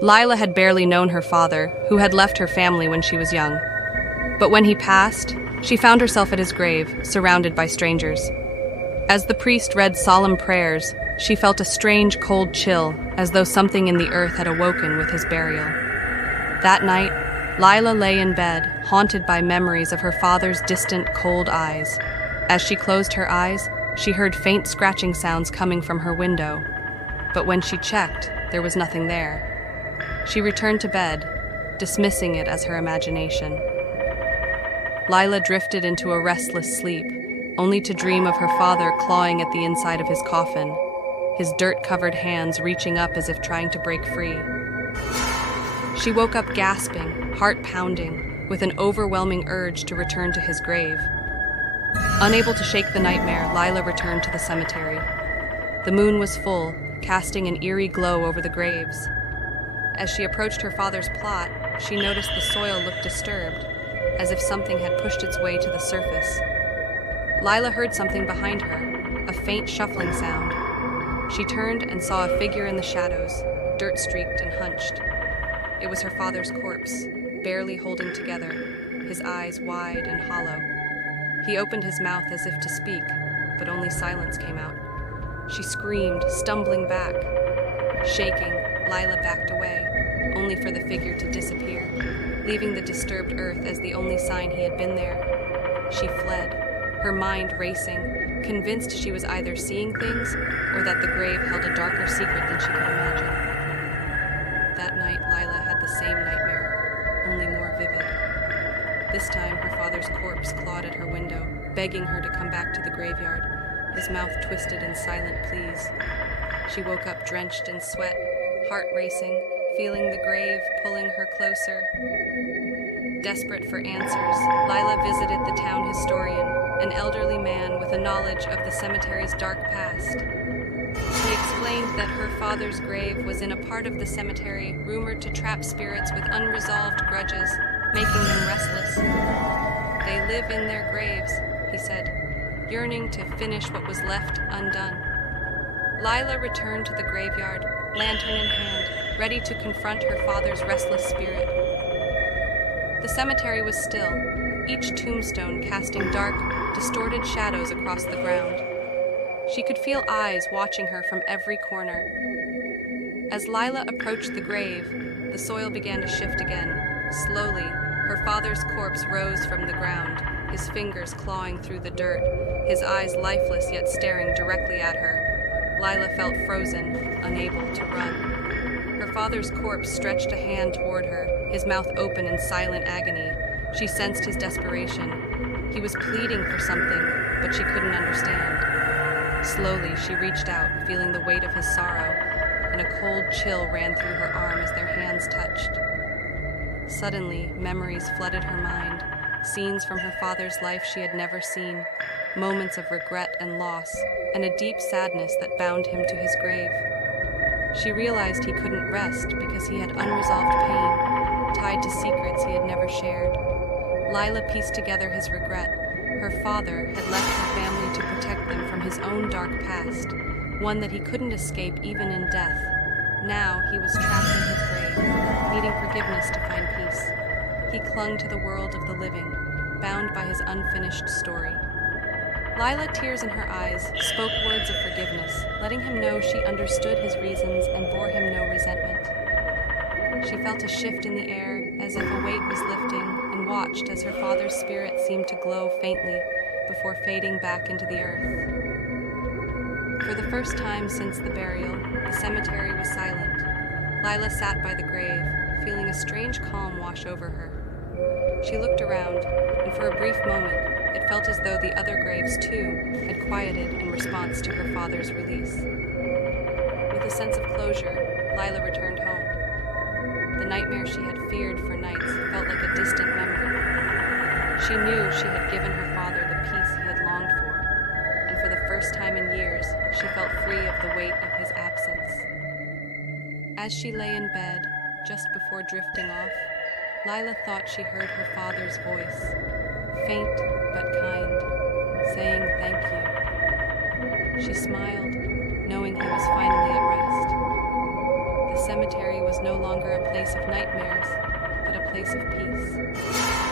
Lila had barely known her father, who had left her family when she was young. But when he passed, she found herself at his grave, surrounded by strangers. As the priest read solemn prayers, she felt a strange cold chill, as though something in the earth had awoken with his burial. That night, Lila lay in bed, haunted by memories of her father's distant, cold eyes. As she closed her eyes, she heard faint scratching sounds coming from her window. But when she checked, there was nothing there. She returned to bed, dismissing it as her imagination. Lila drifted into a restless sleep, only to dream of her father clawing at the inside of his coffin, his dirt-covered hands reaching up as if trying to break free. She woke up gasping, heart pounding, with an overwhelming urge to return to his grave. Unable to shake the nightmare, Lila returned to the cemetery. The moon was full, casting an eerie glow over the graves. As she approached her father's plot, she noticed the soil looked disturbed, as if something had pushed its way to the surface. Lila heard something behind her, a faint shuffling sound. She turned and saw a figure in the shadows, dirt-streaked and hunched. It was her father's corpse, barely holding together, his eyes wide and hollow. He opened his mouth as if to speak, but only silence came out. She screamed, stumbling back. Shaking, Lila backed away, only for the figure to disappear, leaving the disturbed earth as the only sign he had been there. She fled, her mind racing, convinced she was either seeing things or that the grave held a darker secret than she could imagine. That night, Lila had the same nightmare, only more vivid. This time, her father's corpse clawed at her window, begging her to come back to the graveyard, his mouth twisted in silent pleas. She woke up drenched in sweat, heart racing, feeling the grave pulling her closer. Desperate for answers, Lila visited the town historian, an elderly man with a knowledge of the cemetery's dark past. He explained that her father's grave was in a part of the cemetery rumored to trap spirits with unresolved grudges, making them restless. They live in their graves, he said, yearning to finish what was left undone. Lila returned to the graveyard, lantern in hand, ready to confront her father's restless spirit. The cemetery was still, each tombstone casting dark, distorted shadows across the ground. She could feel eyes watching her from every corner. As Lila approached the grave, the soil began to shift again. Slowly, her father's corpse rose from the ground, his fingers clawing through the dirt, his eyes lifeless yet staring directly at her. Lila felt frozen, unable to run. Her father's corpse stretched a hand toward her, his mouth open in silent agony. She sensed his desperation. He was pleading for something, but she couldn't understand. Slowly, she reached out, feeling the weight of his sorrow, and a cold chill ran through her arm as their hands touched. Suddenly, memories flooded her mind, scenes from her father's life she had never seen, moments of regret and loss, and a deep sadness that bound him to his grave. She realized he couldn't rest because he had unresolved pain, tied to secrets he had never shared. Lila pieced together his regret. Her father had left her family to protect them from his own dark past, one that he couldn't escape even in death. Now he was trapped in his grave, needing forgiveness to find peace. He clung to the world of the living, bound by his unfinished story. Lila, tears in her eyes, spoke words of forgiveness, letting him know she understood his reasons and bore him no resentment. She felt a shift in the air, as if a weight was lifting, and watched as her father's spirit seemed to glow faintly before fading back into the earth. For the first time since the burial, the cemetery was silent. Lila sat by the grave, feeling a strange calm wash over her. She looked around, and for a brief moment, it felt as though the other graves, too, had quieted in response to her father's release. With a sense of closure, Lila returned home. The nightmare she had feared for nights felt like a distant memory. She knew she had given her father the peace he had longed for, and for the first time in years, she felt free of the weight of his absence. As she lay in bed, just before drifting off, Lila thought she heard her father's voice, faint but kind, saying thank you. She smiled, knowing he was finally at rest. the cemetery was no longer a place of nightmares, but a place of peace.